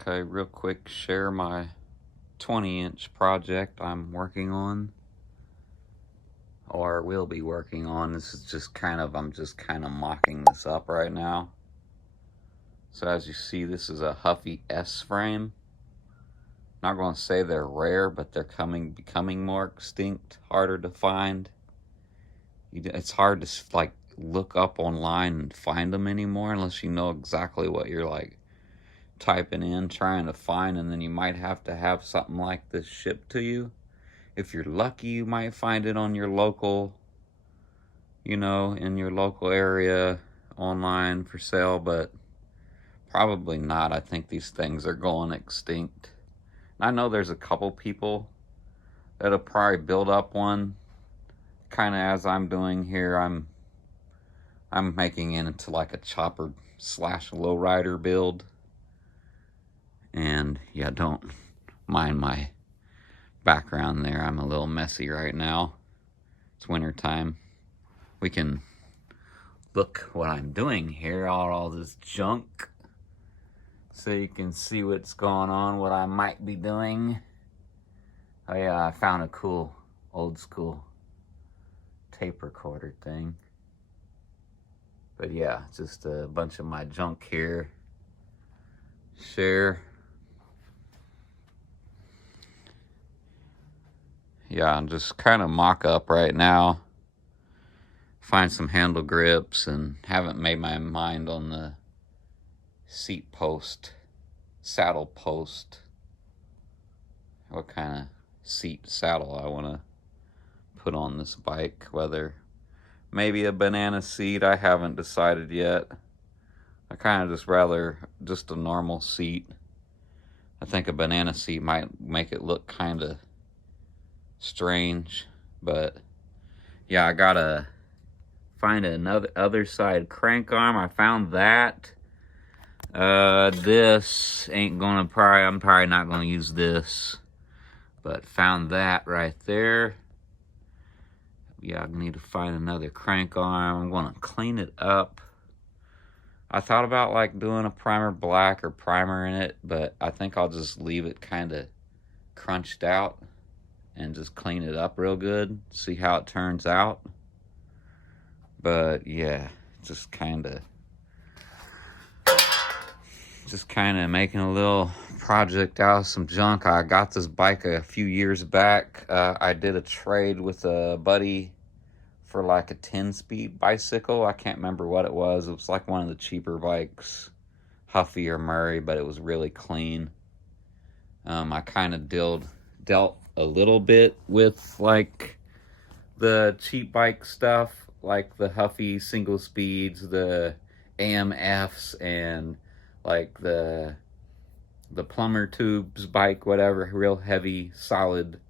Okay, real quick, share my 20-inch project I'm working on, or will be working on. This is just I'm just kind of mocking this up right now. So as you see, this is a Huffy S frame. Not going to say they're rare, but they're becoming more extinct, harder to find. It's hard to look up online and find them anymore unless you know exactly what you're typing in, trying to find, and then you might have to have something like this shipped to you. If you're lucky, you might find it on your local, in your local area online for sale, but probably not. I think these things are going extinct. And I know there's a couple people that'll probably build up one, kind of as I'm doing here. I'm making it into like a chopper / lowrider build. And yeah, don't mind my background there. I'm a little messy right now. It's winter time. We can look what I'm doing here, all this junk, so you can see what's going on, what I might be doing. Oh yeah, I found a cool old school tape recorder thing. But yeah, just a bunch of my junk here. Share. Yeah, I'm just kind of mock up right now. Find some handle grips, and haven't made my mind on the seat post, saddle post. What kind of seat saddle I want to put on this bike. Whether maybe a banana seat, I haven't decided yet. I kind of just rather just a normal seat. I think a banana seat might make it look kind of strange, but yeah, I gotta find another other side crank arm. I found that. This ain't gonna I'm probably not gonna use this, but found that right there. Yeah, I need to find another crank arm. I'm gonna clean it up. I thought about doing a primer black or primer in it, but I think I'll just leave it kind of crunched out and just clean it up real good, see how it turns out. But yeah, just kind of making a little project out of some junk. I got this bike a few years back. I did a trade with a buddy for a 10-speed bicycle. I can't remember what it was. It was one of the cheaper bikes, Huffy or Murray, but it was really clean. I kind of dealt a little bit with the cheap bike stuff, like the Huffy single speeds, the AMFs, and the plumber tubes bike, whatever, real heavy, solid,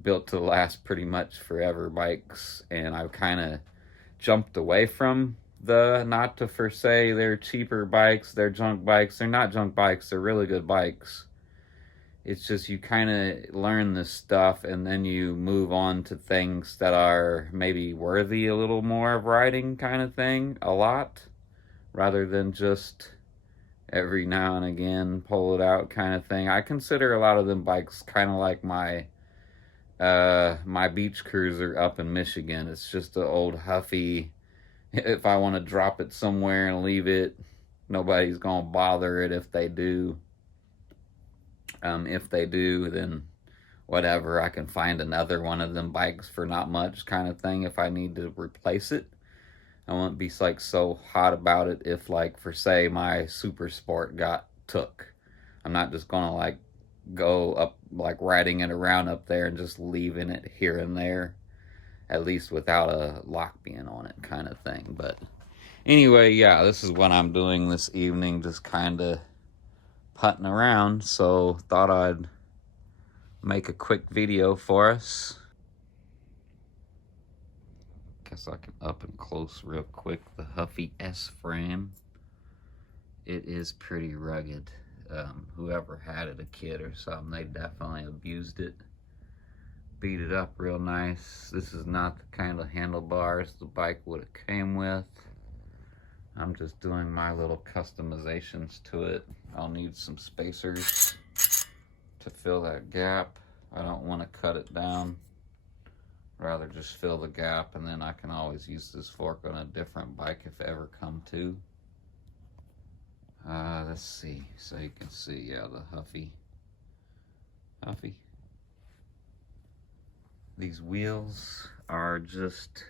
built to last pretty much forever bikes. And I've kind of jumped away from not to for say they're cheaper bikes, they're junk bikes. They're not junk bikes, they're really good bikes. It's just you kind of learn this stuff and then you move on to things that are maybe worthy a little more of riding, kind of thing, a lot, rather than just every now and again pull it out kind of thing. I consider a lot of them bikes kind of like my beach cruiser up in Michigan. It's just an old Huffy. If I want to drop it somewhere and leave it, nobody's gonna bother it. If they do, then whatever, I can find another one of them bikes for not much, kind of thing, if I need to replace it. I won't be so hot about it if for say my Super Sport got took. I'm not just gonna go up riding it around up there and just leaving it here and there, at least without a lock being on it, kind of thing. But anyway, yeah, this is what I'm doing this evening, just kind of putting around. So thought I'd make a quick video for us. Guess I can up and close real quick the Huffy S frame. It is pretty rugged. Whoever had it, a kid or something, they definitely abused it. Beat it up real nice. This is not the kind of handlebars the bike would have came with. I'm just doing my little customizations to it. I'll need some spacers to fill that gap. I don't want to cut it down. Rather just fill the gap, and then I can always use this fork on a different bike if it ever come to. Let's see, so you can see, yeah, the Huffy. These wheels are just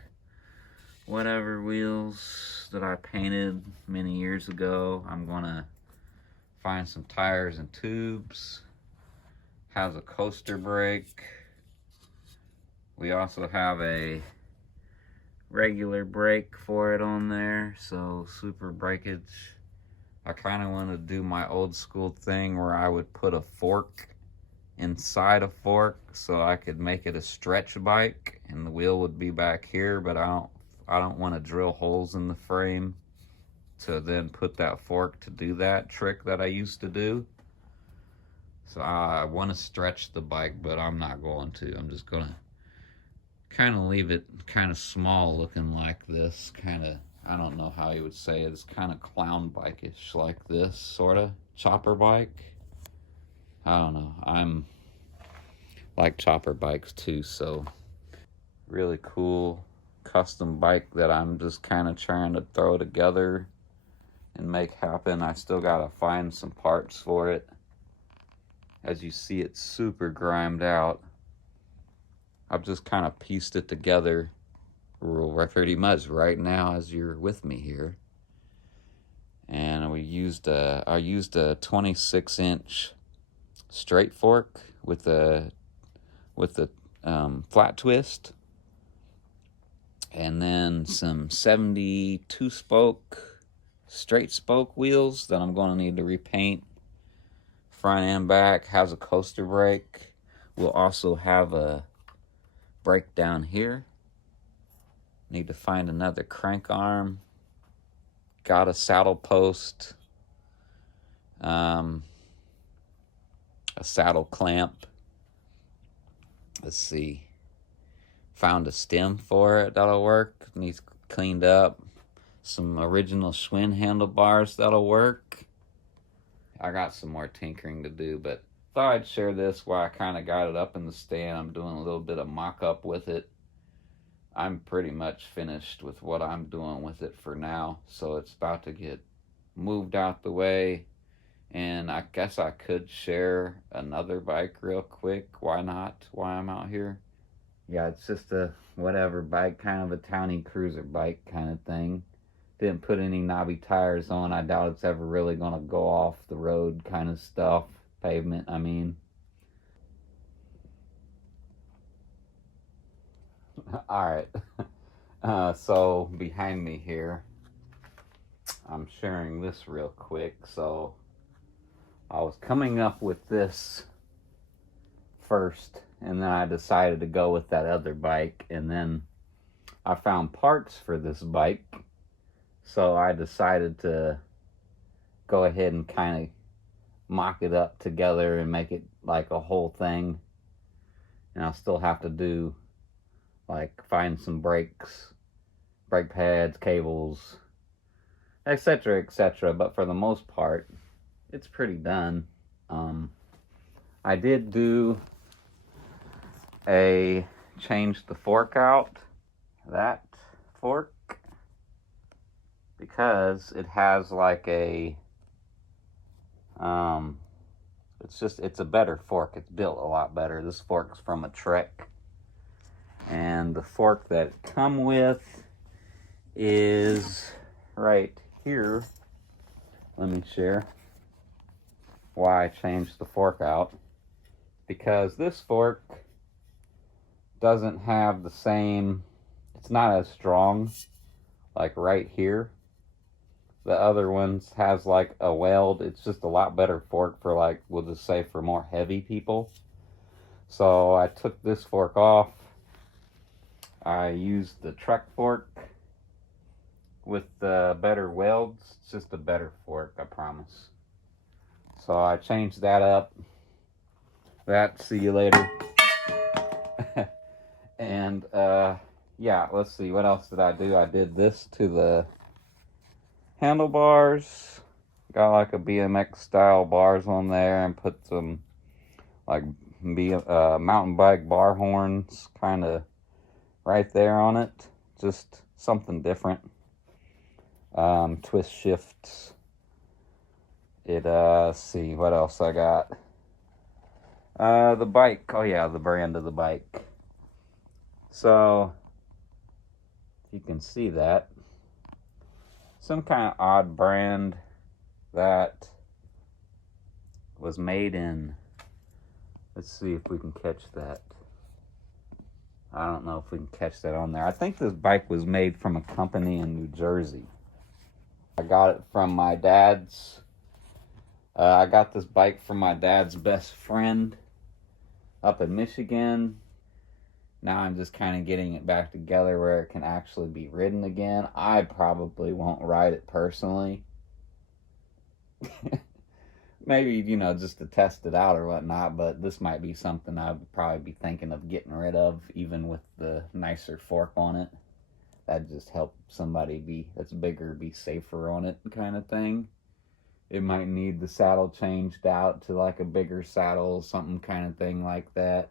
whatever wheels that I painted many years ago. I'm gonna find some tires and tubes. Has a coaster brake. We also have a regular brake for it on there, so super breakage. I kind of want to do my old school thing where I would put a fork inside a fork so I could make it a stretch bike, and the wheel would be back here, but I don't want to drill holes in the frame to then put that fork to do that trick that I used to do. So I want to stretch the bike, but I'm not going to. I'm just going to kind of leave it kind of small looking like this, kind of, I don't know how you would say it. It's kind of clown bike-ish like this, sort of chopper bike. I don't know. I'm like chopper bikes too, so really cool custom bike that I'm just kind of trying to throw together and make happen. I still gotta find some parts for it. As you see, it's super grimed out. I've just kind of pieced it together pretty much right now as you're with me here. And I used a 26-inch straight fork with a flat twist, and then some 72 spoke straight spoke wheels that I'm going to need to repaint front and back. Has a coaster brake. We'll also have a brake down here. Need to find another crank arm. Got a saddle post, a saddle clamp. Let's see. Found a stem for it that'll work. Needs cleaned up. Some original Schwinn handlebars that'll work. I got some more tinkering to do, but thought I'd share this while I kind of got it up in the stand. I'm doing a little bit of mock-up with it. I'm pretty much finished with what I'm doing with it for now, so it's about to get moved out the way, and I guess I could share another bike real quick. Why not? Why I'm out here? Yeah, it's just a whatever bike, kind of a towny cruiser bike kind of thing. Didn't put any knobby tires on. I doubt it's ever really going to go off the road kind of stuff. Pavement, I mean. Alright. So, behind me here, I'm sharing this real quick. So, I was coming up with this first, and then I decided to go with that other bike, and then I found parts for this bike. So I decided to go ahead and kind of mock it up together and make it like a whole thing. And I'll still have to do, like, find some brakes, brake pads, cables, etc., etc. But for the most part, it's pretty done. I did change the fork out, that fork, because it has like a, it's a better fork. It's built a lot better. This fork's from a Trek, and the fork that it come with is right here. Let me share why I changed the fork out. Because this fork doesn't have the same, it's not as strong, like right here. The other ones has like a weld. It's just a lot better fork for, like, we'll just say, for more heavy people. So I took this fork off. I used the Trek fork with the better welds. It's just a better fork, I promise. So I changed that up. See you later. And yeah, let's see, what else did I do? I did this to handlebars. Got like a BMX style bars on there, and put some like mountain bike bar horns kind of right there on it. Just something different. Twist shifts. Let's see what else I got. The bike. Oh yeah, the brand of the bike. So you can see that. Some kind of odd brand that was made in, let's see if we can catch that. I don't know if we can catch that on there. I think this bike was made from a company in New Jersey. I got it from my dad's. I got this bike from my dad's best friend up in Michigan. Now I'm just kind of getting it back together where it can actually be ridden again. I probably won't ride it personally. Maybe, you know, just to test it out or whatnot, but this might be something I'd probably be thinking of getting rid of, even with the nicer fork on it. That'd just help somebody that's bigger be safer on it kind of thing. It might need the saddle changed out to like a bigger saddle, something kind of thing like that.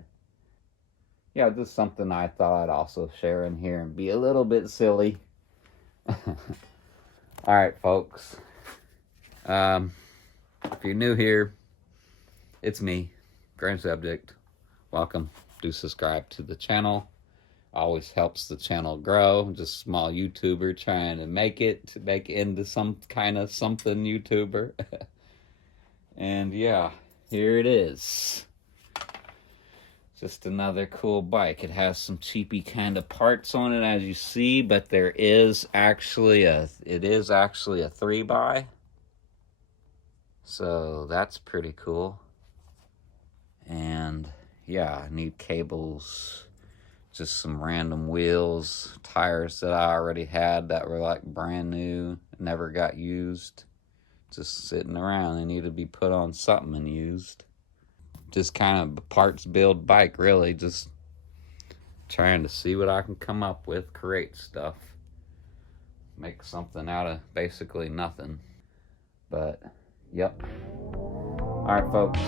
Yeah, just something I thought I'd also share in here and be a little bit silly. Alright, folks. If you're new here, it's me, GrandSubject. Welcome. Do subscribe to the channel. Always helps the channel grow. I'm just a small YouTuber trying to make it into some kind of something YouTuber. And yeah, here it is. Just another cool bike. It has some cheapy kind of parts on it, as you see, but it is actually a 3x. So that's pretty cool. And yeah, I need cables, just some random wheels, tires that I already had that were like brand new, never got used, just sitting around. They need to be put on something and used. Just kind of a parts build bike, really. Just trying to see what I can come up with, create stuff, make something out of basically nothing. But yep. Alright, folks,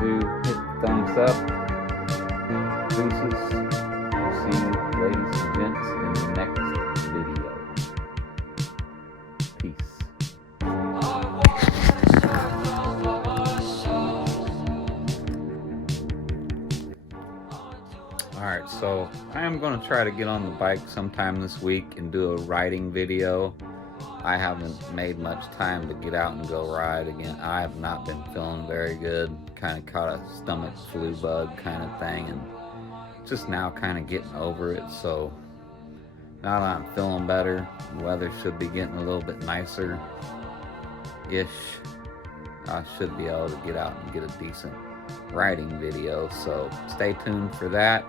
do hit the thumbs up. Deuces. See you, ladies and gents, in the next video. Peace. Alright, so I am going to try to get on the bike sometime this week and do a riding video. I haven't made much time to get out and go ride again. I have not been feeling very good. Kind of caught a stomach flu bug kind of thing, and just now kind of getting over it. So now that I'm feeling better, the weather should be getting a little bit nicer-ish. I should be able to get out and get a decent riding video. So stay tuned for that.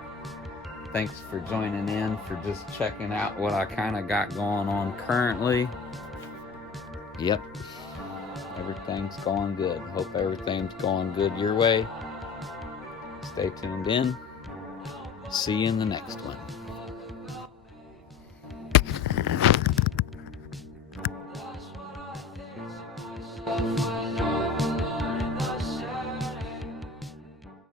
Thanks for joining in, for just checking out what I kind of got going on currently. Yep, everything's going good. Hope everything's going good your way. Stay tuned in. See you in the next one.